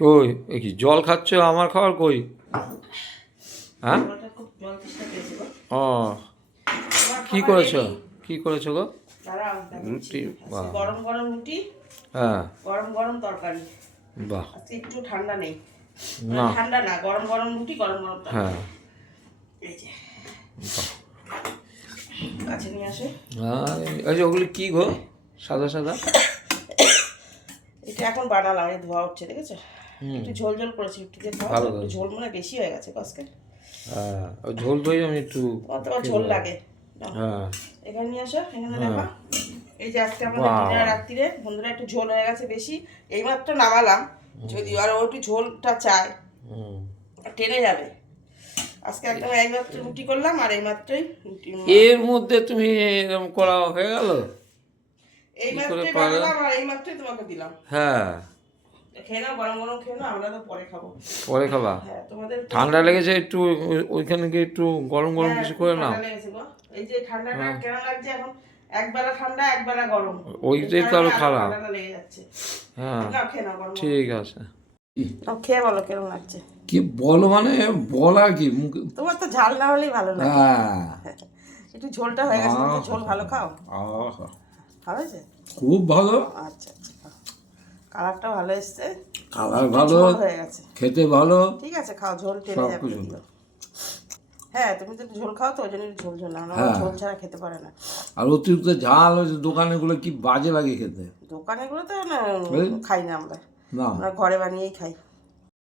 কই এ কি জল খাচ্ছ? আমার খাবার কই? হ্যাঁ। জলটা খুব জল তেষ্টা পেয়েছে গো। ও আমার কি খাবার করেছো? ready। কি করেছো গো? দাঁড়াও, দেখাচ্ছি। রুটি? আজকে বাহ। গরম গরম রুটি, হ্যাঁ। গরম গরম তরকারি। বাহ। আজকে একটু ঠান্ডা নেই, না। ঠান্ডা না, গরম গরম রুটি, গরম গরম তরকারি। হ্যাঁ। এই যে কাছে নিয়ে আসে। হ্যাঁ এই যে ওগুলি কি গো? সাদা সাদা। এটা এখন বানালাম, এই ধোয়া উঠছে, দেখেছো? হুম। একটু ঝোল ঝোল করেছি, একটু দিয়ে খাও। ভালো একটু করেছো। ঝোল মনে হয় বেশি হয়ে গেছে আজকে। হ্যাঁ ওই ঝোল দই আমি একটু অত ঝোল লাগে। নাও, হ্যাঁ। এখানে নিয়ে আসো, এখানে হ্যাঁ। দেখা। এই যে আজকে আমাদের বাহ। ডিনার রাত্রিরে বন্ধুরা একটু ঝোল হয়ে গেছে বেশি। এইমাত্র নামালাম, যদি আর ও একটু ঝোলটা চায় হুম। টেনে যাবে। আজকে একদম এইমাত্র রুটি করলাম, আর এইমাত্রই এর মধ্যে তুমি এরকম করা হয়ে গেল? এইমাত্রই পারলে? বানালাম আর এইমাত্রই তোমাকে দিলাম। হ্যাঁ। খেয়ে নাও, গরম গরম খেয়ে নাও, আমরা তো পরে খাবো। পরে খাবা? হ্যাঁ, তোমাদের ঠান্ডা লেগেছে একটু, ওইখানে গিয়ে একটু গরম গরম হ্যাঁ, কিছু খুব করে নাও। ঠান্ডা লেগেছে গো। এই যে ঠান্ডাটা হ্যাঁ। কেন লাগছে এখন, একবেলা ঠান্ডা একবেলা গরম, ওইটাই তো এই আরো কারণে খারাপ। ঠান্ডাটা লেগে যাচ্ছে। হ্যাঁ নাও খেয়ে নাও, গরম গরম। ঠিক আছে। নাও খেয়ে বলো কেমন লাগছে। কি বলো মানে বলা কি মুখে? তোমার তো ঝাল না হলেই ভালো লাগে। হ্যাঁ। একটু ঝোলটা হয়ে গেছে, তুমি তো ঝোল ভালো খাও। আহা, ভালো হয়েছে? খুব ভালো। আচ্ছা আচ্ছা, কালারটা ভালো এসছে, খাবার একটু ভালো, ঝোল হয়ে গেছে। খেতে ভালো। ঠিক আছে, খাও, ঝোল টেনে সব যাবে কিছু। যদিও। হ্যাঁ, তুমি তো একটু ঝোল খাও তো, ওই জন্য একটু ঝোল ঝোল না, হ্যাঁ। ঝোল ছাড়া খেতে পারে না। আর অতিরিক্ত ঝাল হয়েছে দোকানেগুলো কি বাজে লাগে খেতে। দোকানেগুলো তো না, এই? খাই না আমরা, না আমরা ঘরে বানিয়েই খাই।